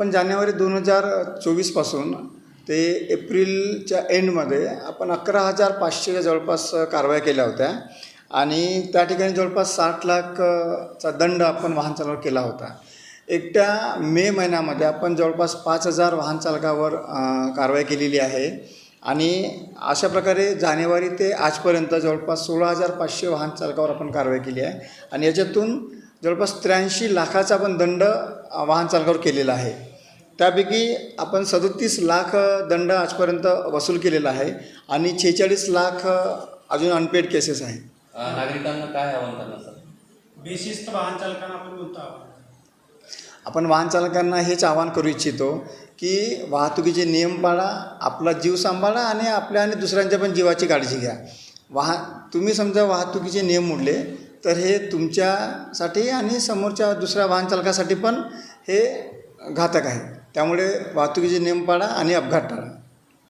आपण जानेवारी दोन हजार चोवीसपासून ते एप्रिलच्या एंडमध्ये आपण अकरा हजार पाचशेच्या जवळपास कारवाया केल्या होत्या. आणि त्या ठिकाणी जवळपास साठ लाखचा दंड आपण वाहन चालकावर केला होता. एकट्या मे महिन्यामध्ये आपण जवळपास पाच हजार वाहन चालकावर कारवाई केलेली आहे. आणि अशा प्रकारे जानेवारी ते आजपर्यंत जवळपास सोळा हजार पाचशे वाहन चालकावर आपण कारवाई केली आहे. आणि याच्यातून जवळपास त्र्याऐंशी लाखाचा पण दंड वाहन चालकावर केलेला आहे. त्यापैकी आपण सदतीस लाख दंड आजपर्यंत वसूल केलेला आहे आणि छेचाळीस लाख अजून अनपेड केसेस आहेत. नागरिकांना काय आवाहन करणार सर? बेशिस्त वाहन चालकांना आपण कोणतं आव्हान आपण वाहन चालकांना हेच आवाहन करू इच्छितो की वाहतुकीचे नियम पाळा आपला जीव सांभाळा आणि आपल्या आणि दुसऱ्यांच्या पण जीवाची काळजी घ्या. वाह तुम्ही समजा वाहतुकीचे नियम मोडले तर हे तुमच्यासाठी आणि समोरच्या दुसऱ्या वाहन चालकासाठी पण हे घातक आहे. त्यामुळे वाहतुकीचे नियम पाळा आणि अपघात टाळा.